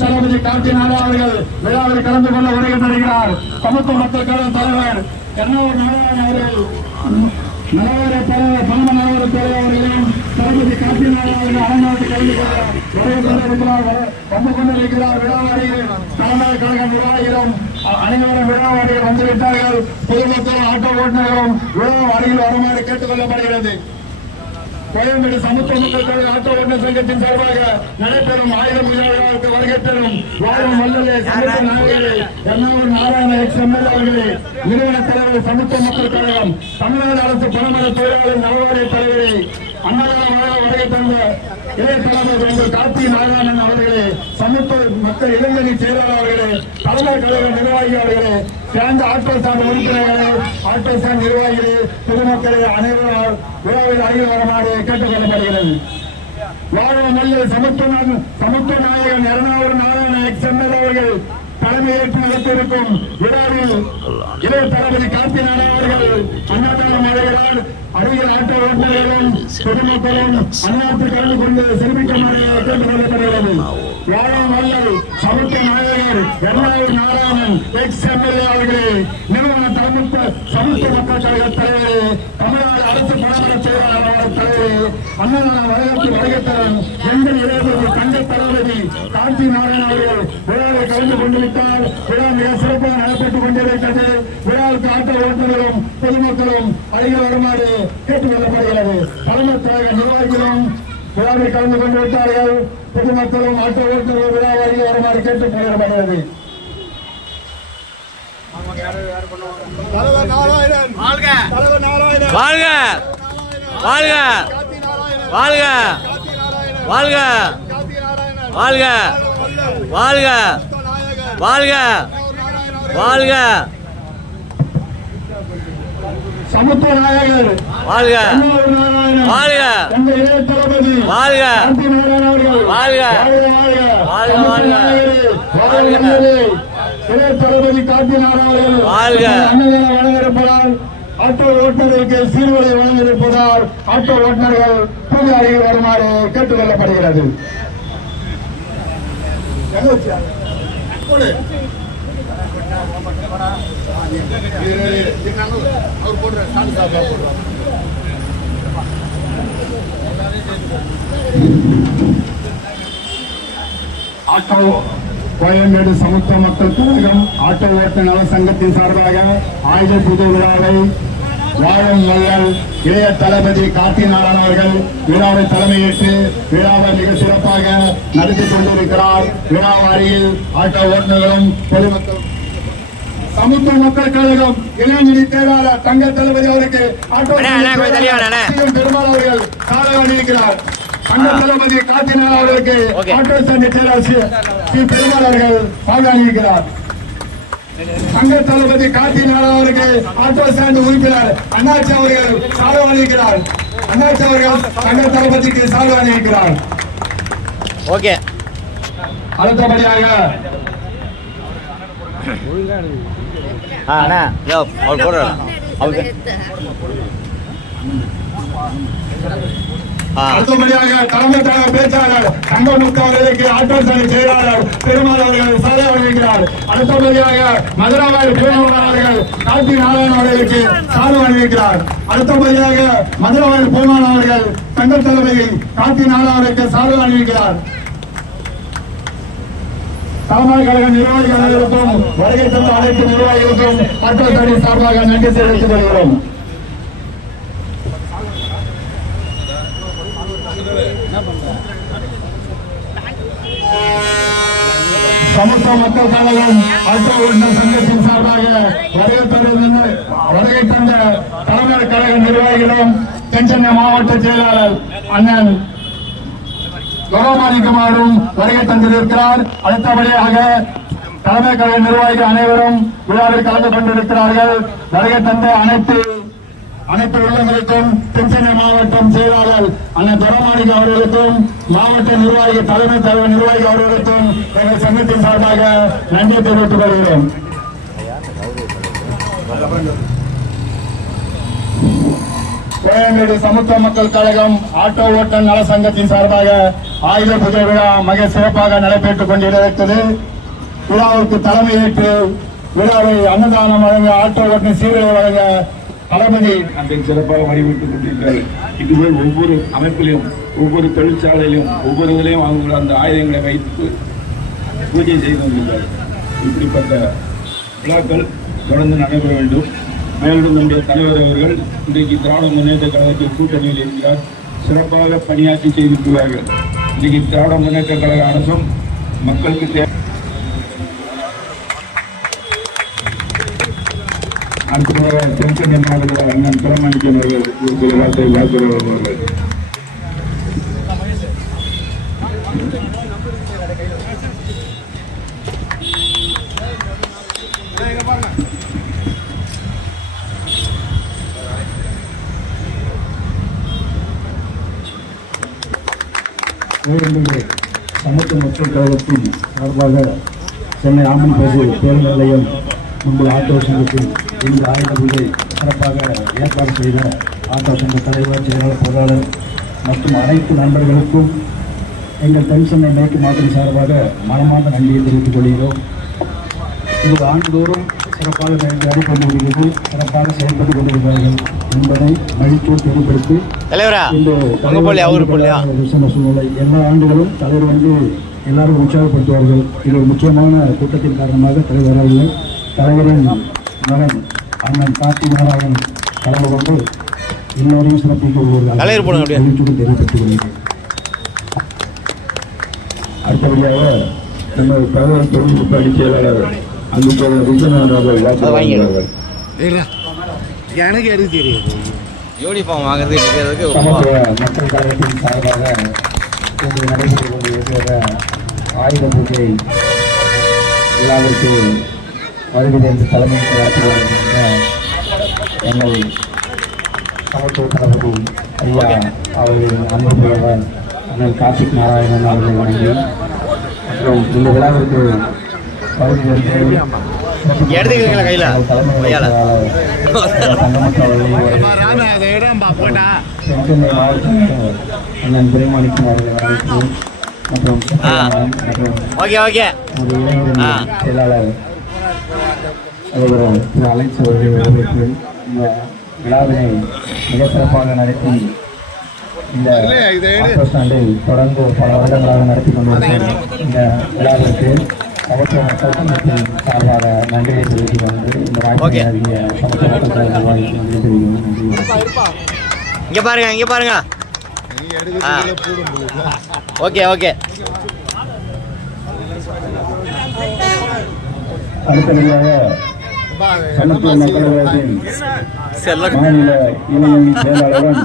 தளபதி கார்த்தி நாடா அவர்கள் விழாவில் கலந்து கொள்ள வருகை தருகிறார் சமத்துவ மக்களுக்கான கழக தலைவர் கண்ணூர் நாராயணன் அவர்கள் நலவர தலைவர் பாம நலவர தலைவர் அவர்களும் தளபதி கார்த்தி நாடா கலந்து கொள்ள வந்து கொண்டிருக்கிறார். விழாவாரிகள் தலைமை கழக நிர்வாகிகளும் அனைவரும் விழாவாரிகள் வந்துவிட்டார்கள் பொதுமக்கள் ஆட்டோ ஓட்டுநர்களும் விழா வருமாறு கேட்டுக் கொள்ளப்படுகிறது. கோயம்பேடு சமத்துவ மக்கள் கழக ஆட்டோ ஓட்டுநர் சங்கத்தின் சார்பாக நடைபெறும் ஆயிரம் விழாவிற்கு வருகை தரும் வாழும் வல்லலே சமத்துவ நாயகரே எண்ணாவூர் நாராயண எக்ஸ் எம்எல்ஏ அவர்களே நிறுவன தலைவர் சமத்துவ மக்கள் கழகம் தமிழ்நாடு அரசு பணமர தொழிலாளர் நலவாரிய தலைவரை அண்ணாநகர வருகை தந்த இளைய தலைவர் எங்கள் கார்த்தி நாராயணன் அவர்களே சமத்துவ மக்கள் இளைஞரணி செயலாளர் அவர்களே தலைமை கழக நிர்வாகி அவர்களே சேர்ந்த ஆட்டோ சார் உறுப்பினர்களே ஆட்டோ சார் நிர்வாகிகளே பொதுமக்களே அனைவரும் விழாவில் அருகில் வருமாறு கேட்டுக் கொள்ளப்படுகிறது. வாழும் நல்ல சமத்துவ சமத்துவ நாயகன் எறணாவூர் நாராயண எக்ஸ் எம்எல்ஏ அவர்கள் தலைமையேற்று நடத்தியிருக்கும் விழாவில் இளைய தளபதி கார்த்தி நாராயண அவர்கள் அண்ணாமலை மலைகளால் அருகில் ஆட்டோ ஓட்டுநர்களும் பொதுமக்களும் அண்ணாத்தில் கலந்து கொண்டு சிறப்பிக்குமாறு கேட்டுக் கொள்ளப்படுகிறது. வாழும் வல்லல் சமூக நாயகர் எறணாவூர் நாராயணன் எக்ஸ் எம்எல்ஏ அவர்களே நிறுவன தலைமுத்த சமூக மக்கள் கழக தலைவரே தமிழ்நாடு அரசு பணமர செயலாளர் தலைவரே அண்ணா வரவேற்பு வருகத்தரன் எங்கள் இளைஞர்கள் காந்தி நாராயண அவர்கள் விழாவை கலந்து கொண்டுவிட்டால் விழா மிக சிறப்பாக நடைபெற்றுக் கொண்டிருக்கிறது. விழாவுக்கு ஆட்டோ ஓட்டுநர்களும் பொதுமக்களும் அருகில் வருமாறு கேட்டுக் கொள்ளப்படுகிறது. தலைமை கழக நிர்வாகிகளும் விழாவில் கலந்து கொண்டு விட்டார்கள் பொதுமக்களும் ஆட்டோ ஓட்டுநர்களும் விழா அருகில் வருமாறு கேட்டுக் கொள்ளப்படுகிறது தலைவர் நாராயணன். வாழ்க. தலைவர் நாராயணன். வாழ்க. வாழ்க. வாழ்க. வாழ்க. வாழ்க. வாழ்க. வாழ்க. நாராயணன். வாழ்க. சமத்துவ நாயகர் வாழ்க. நாராயணன் வாழ்க. வாழ்க வாழ்க. வாழ்க வாழ்க, வாழ்க. தளபதி காந்தி நாராயண அவர்கள் வாழ்க. அன்னதானம் வழங்கியிருப்பதால் ஆட்டோ ஓட்டுநர்களுக்கு சீர்வலை வழங்கியிருப்பதால் ஆட்டோ ஓட்டுநர்கள் பூஜை அருகில் வருமாறு கேட்டுக் கொள்ளப்படுகிறது எங்க வச்சியா? அவர் போடுற சாமி சாப்பிட போடுறாங்க ஆட்டோ கோயம்பேடு சமத்துவ மக்கள் கழகம் ஆட்டோ ஓட்டுநர் சங்கத்தின் சார்பாக ஆயுத புது விழாவை வாழும் வள்ளல் இளைய தளபதி கார்த்தி நாராயணன் அவர்கள் விழாவை தலைமையேற்று விழாவை மிக சிறப்பாக நடத்தி கொண்டிருக்கிறார் விழா வாரியில் ஆட்டோ ஓட்டுநர்களும் பொதுமக்கள் சமத்துவ மக்கள் கழகம் இளைஞரணி செயலாளர் தங்க தளபதி அவருக்கு ஆட்டோ. பெருமாள் அவர்கள் சாதகம் அணிவிக்கிறார் தங்க தளபதி அவர்களுக்கு. ஆட்டோ சங்க செயலாளர் சி. சி. பெருமாள் அவர்கள் அணிவிக்கிறார் தங்க தளபதி காத்தினார் அவருக்கு ஆட்டோ ஸ்டாண்ட் உறுப்பினர் அண்ணாச்சி அவர்கள் சாதகம் அணிவிக்கிறார் அண்ணாச்சி அவர்கள் தங்க தளபதிக்கு சாதகம் அணிவிக்கிறார் ஓகே. அடுத்தபடியாக அண்ணா அவர் அடுத்தபடியாக தலைமை தலைவர் பேச்சாளர் தங்கமுத்து அவர்களுக்கு ஆட்டோ சங்க செயலாளர் பெருமாள் அவர்கள் சாலை வழங்குகிறார். அடுத்தபடியாக மதுராவாய் பூனவர் அவர்கள் கார்த்தி நாராயண் அவர்களுக்கு சாலை வழங்குகிறார். அடுத்தபடியாக மதுராவாய் பூமான் அவர்கள் தங்க தலைமை கார்த்தி நாராயணன் அவர்களுக்கு சாலை வழங்குகிறார். தலைமை கழக நிர்வாகிகளுக்கும் வருகை தந்த அனைத்து நிர்வாகிகளுக்கும் மக்கள் சங்க சார்பாக நன்றி தெரிவித்துக் கொள்கிறோம். சமத்துவ மக்கள் கழகம் ஆட்டோ ஓட்டுநர் சங்கத்தின் சார்பாக வருகை தந்த வருகை தந்த தலைமை கழக நிர்வாகிகளும் தென்சென்னை மாவட்ட செயலாளர் அண்ணன் கௌரவமாணிக்குமாரும் வருகை தந்திருக்கிறார். அடுத்தபடியாக தலைமை கழக நிர்வாகிகள் அனைவரும் விழாவில் கலந்து கொண்டிருக்கிறார்கள். வருகை தந்த அனைத்து அனைத்து உள்ளங்களுக்கும் தென்சென்னை மாவட்டம் செயலாளர் அண்ணன் துரமாணிக்கு அவர்களுக்கும் மாவட்ட நிர்வாகி தலைமை தலைவர் நிர்வாகி அவர்களுக்கும் எங்கள் சங்கத்தின் சார்பாக நன்றி தெரிவித்துக் கொள்கிறோம். கோயம்பேடு சமத்துவ மக்கள் கழகம் ஆட்டோ ஓட்டல் நல சங்கத்தின் சார்பாக ஆயுத பூஜை விழா மிக சிறப்பாக நடைபெற்றுக் கொண்டிருக்கிறது. விழாவுக்கு தலைமையேற்று விழாவை அன்னதானம் வழங்க ஆட்டோ ஓட்டுநர் சீருடை வழங்க தளபதி அங்கே சிறப்பாக வழிபட்டுக் கொண்டிருக்கிறார்கள் இதுவே ஒவ்வொரு அமைப்பிலும் ஒவ்வொரு தொழிற்சாலையிலும் ஒவ்வொரு இதிலையும் அவங்க அந்த ஆயுதங்களை வைத்து பூஜை செய்து வந்திருக்கிறார்கள் இப்படிப்பட்ட விழாக்கள் தொடர்ந்து நடைபெற வேண்டும். மேலும் நம்முடைய தலைவர் அவர்கள் இன்றைக்கு திராவிட முன்னேற்ற கழகத்தில் கூட்டணியில் இருக்கிறார். சிறப்பாக பணியாற்றி செய்திருக்கிறார்கள். இன்றைக்கு திராவிட முன்னேற்ற கழக அரசும் மக்களுக்கு தேவை அடுத்ததாக தென்சென்னை மாவட்ட அண்ணன் பிரமாணிக்கன் அவர்கள் ஒரு சில வார்த்தை வாக்குறுதி வருவார்கள் வேண்டுமென்றே மக்கள் கழகத்தின் சார்பாக சென்னை ஆம்பன்பேசு பேருந்து நிலையம் முன்பு ஆட்டோ இந்த ஆயுத பூஜை சிறப்பாக ஏற்பாடு செய்த ஆட்டோ சங்க தலைவர் செயலாளர் பொருளாளர் மற்றும் அனைத்து நண்பர்களுக்கும் எங்கள் தென் சென்னை மேற்கு மாவட்ட சார்பாக மனமார்ந்த நன்றியை தெரிவித்துக் கொள்கிறோம். இது ஆண்டுதோறும் சிறப்பாக நடைபெற்று கொண்டு வருகிறது சிறப்பாக செயல்பட்டு கொண்டிருக்கிறார்கள் என்பதை மகிழ்ச்சியோடு தெளிவுபடுத்தி இந்த சூழ்நிலை எல்லா ஆண்டுகளும் தலைவர் வந்து எல்லாரும் உற்சாகப்படுத்துவார்கள். இது ஒரு முக்கியமான கூட்டத்தின் காரணமாக தலைவர் வரவில்லை தலைவரின் மகன் அண்ணன் கார்த்தி நாராயணன் கலந்து கொண்டு எல்லோரையும் சிறப்பிக்க. மகிழ்ச்சியோடு தெரிவித்துக் கொள்கிறேன் அடுத்தபடியாக நம்ம தகவல் தொழில்நுட்ப அணிச் செயலாளர் அங்கு விஸ்வநாதன் அவர்கள் எனக்கு எது தெரியுது? யூனிஃபார்ம் வாங்குறது சமத்துவ மக்கள் கழகத்தின் சார்பாக இன்று நடைபெற்று கொண்டிருக்கிற ஆயுத பூஜை விழாவிற்கு வருகை என்று தலைமை எங்கள் சமத்துவ தளபதி ஐயா அவர்களின் புலவர் அண்ணன் கார்த்திக் நாராயணன் அவர்களை வணங்கி மற்றும் இந்த விழாவிற்கு தென்சென்னை மாவட்டத்தில் அண்ணன் துரைமாணிக்கம் அவர்களை வரவேற்கிறோம் மற்றும். செயலாளர் அதிபர் திரு அலெக்ஸ் அவர்களை வரவேற்று இந்த விழாவினை மிக சிறப்பாக நடத்தி இந்த ஸ்டாண்டை தொடர்ந்து பல வருடங்களாக நடத்தி கொண்டிருக்கிறோம் இந்த விழாவிற்கு சமத்துவ மக்கள் சங்கத்தின் சார்பாக நன்றியை தெரிவித்துக் கொண்டு இந்த. வாய்ப்பை சமத்துவ மக்கள் நிர்வாகிக்கு நன்றி தெரிவிக்கிறோம் இங்க பாருங்க இங்க பாருங்க. ஓகே ஓகே அடுத்தபடியாக சமத்துவ மக்கள் கழகத்தின் செல்ல மாநில இளைஞரணி செயலாளரும்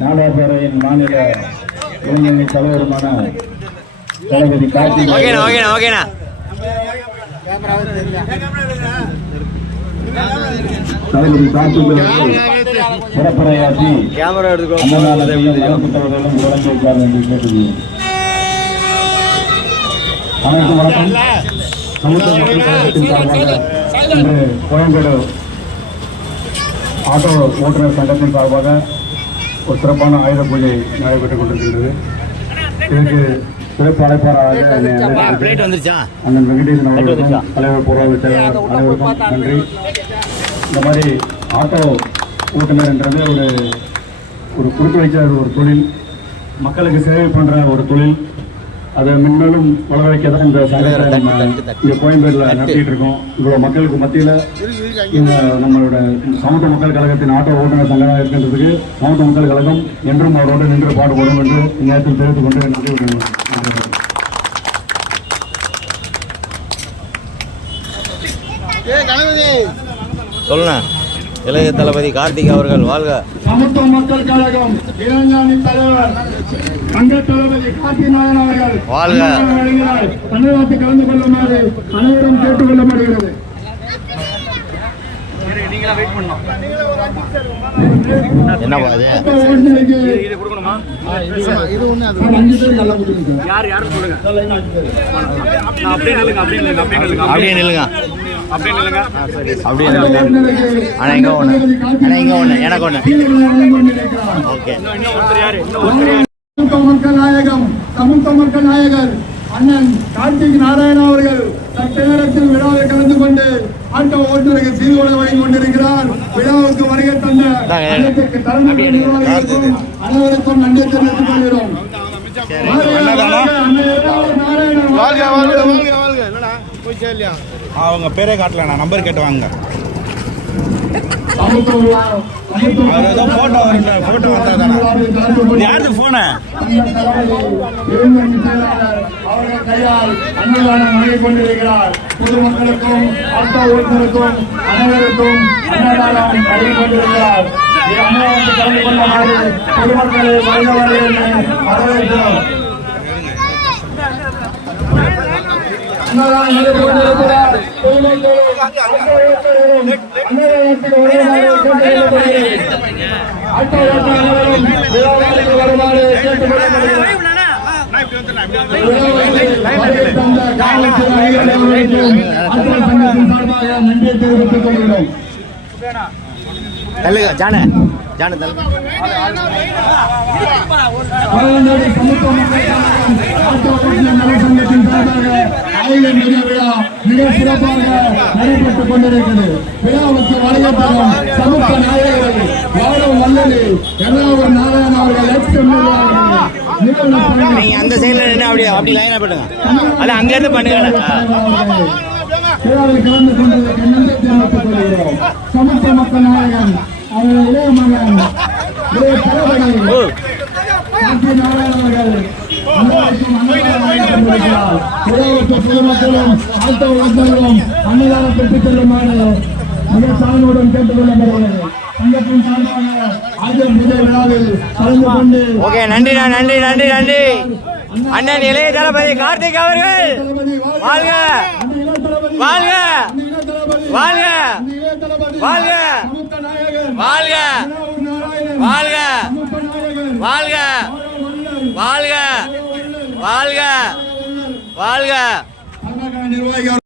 நாடாளுமன்றையின் மாநில இளைஞரணி தலைவருமான தளபதி கார்த்திக் ஓகேண்ணா ஓகேண்ணா ஓகேண்ணா தளபதி கார்த்திக் அவர்கள் சிறப்புரையாற்றி கேமரா எடுத்துக்கோ. அன்னதானத்தையும் நலத்திட்டங்களும் தொடங்கி வைப்பார் என்று கேட்டுக்கொள்கிறேன் அனைத்து வணக்கம். சமூக மக்கள் கழகத்தின் சார்பாக இன்று கோயம்பேடு ஆட்டோ ஓட்டுநர் சங்கத்தின் சார்பாக ஒரு சிறப்பான ஆயுத பூஜை நடைபெற்றுக் கொண்டிருக்கின்றது. இதற்கு சிறப்பு அழைப்பாளராக அண்ணன் வெங்கடேசன் அவர்களுக்கும் தலைவர் பொருளாதார செயலாளர் அனைவருக்கும் நன்றி. இந்த மாதிரி ஆட்டோ ஓட்டுநர் என்றது ஒரு ஒரு கொடுத்து வைக்கிற ஒரு தொழில் மக்களுக்கு சேவை பண்ற ஒரு தொழில். அதை மென்மேலும் வளர வைக்க தான் இந்த சங்கத்தை நம்ம இங்க கோயம்பேடுல நடத்திட்டு இருக்கோம் இவ்வளவு மக்களுக்கு மத்தியில இந்த நம்மளோட சமூக மக்கள் கழகத்தின் ஆட்டோ ஓட்டுநர் சங்கம் இருக்கின்றதுக்கு சமூக மக்கள் கழகம் என்றும் அவரோடு நின்று பாடுபடும் என்று இந்நேரத்தில் தெரிவித்துக் கொண்டு நன்றி சொல்லுண்ணா. இளைய தளபதி கார்த்திக் அவர்கள் வாழ்க. சமத்துவ மக்கள் கழகம் இளைஞரணி தலைவர் தங்க தளபதி கார்த்திநாயன் அவர்கள். வாழ்க. வழங்கினார் தமிழ்நாட்டு கலந்து கொள்ளுமாறு அனைவரும் கேட்டுக் கொள்ளப்படுகிறது என்னப்பா அது ஆட்டோ ஓட்டுநருக்கு இது ஒண்ணு அது சார், அஞ்சு பேர் நல்லா கொடுங்க சார். அப்படியே நில்லுங்க அப்படியே அடுத்த ஓட்டுநருக்கு அண்ணா, இங்க ஒண்ணு. அண்ணா, இங்க ஒண்ணு. எனக்கு. ஓகே. சமூக மக்கள் நாயகம் சமூக மக்கள் நாயகர் அண்ணன் கார்த்திக் நாராயண அவர்கள் சற்று நேரத்தில் விழாவில் கலந்து கொண்டு ஆட்டோ ஓட்டுநருக்கு சீர்கோலை வழங்கி கொண்டிருக்கிறார். விழாவுக்கு வருகை தந்த அனைவருக்கும் நன்றி தெரிவித்துக் கொள்கிறோம். நாராயணன் அவங்க பேரே காட்டல நான் நம்பர் கேட்டு வாங்க அவர் ஏதோ photo வரல, யாருது போன அவர்கள் கையால் கொண்டிருக்கிறார் பொதுமக்களுக்கும் ஆட்டோ ஓட்டுநருக்கும் அனைவருக்கும் அன்னதானம் வழங்கிக் கொண்டிருக்கிறார் கலந்து கொள்ளுமாறு பொதுமக்களை வரவேற்கிறோம் அன்னதானம் கொண்டிருக்கிறார் பொதுமக்களும் ஆட்டோ ஓட்டுநரும் அன்னதானத்துக்கு வருமாறு கேட்டுக்கொள்ளப்படுகிறது தள்ளுங்க ஜான ஜான தள்ளு சமத்துவ மக்கள் சங்கத்தின் சார்பாக ஆயுதம் மிக விழா மிக சிறப்பாக நடைபெற்றுக் கொண்டிருக்கிறது. விழாவுக்கு தரும் சமூக நாயகர்கள் வாழும் வல்லது எல்லாரும் நாராயண அவர்கள் எக்ஸ் நிகழ்வு நீங்க அந்த சைடுல நின்று அப்படியே அப்படி லைனா அது அங்க இருந்து பண்ணுங்க. விழாவில் கலந்து கொண்டதற்கு நன்றி தெரிவித்துக் கொள்கிறோம். சமத்துவ மக்கள் நாயகன் அவர்கள் இளைய மகன் இளைய நாராயணன் அவர்கள் அனைவருக்கும் பொதுமக்களும் ஆட்டோ ஓட்டுநர்களும் அன்னதானம் பெற்றுச் செல்லுமாறு மிக சாதனுடன் கேட்டுக் சங்கத்தின் சார்பாக ஆயிரம் விழாவில் கலந்து கொண்டு ஓகே நன்றி நன்றி நன்றி. அண்ணன் இளைய தளபதி கார்த்திக் அவர்கள். வாழ்க வாழ்க. வாழ்க. வாழ்க. வாழ்க. வாழ்க. வாழ்க. வாழ்க. வாழ்க. வாழ்க. நிர்வாகிகள்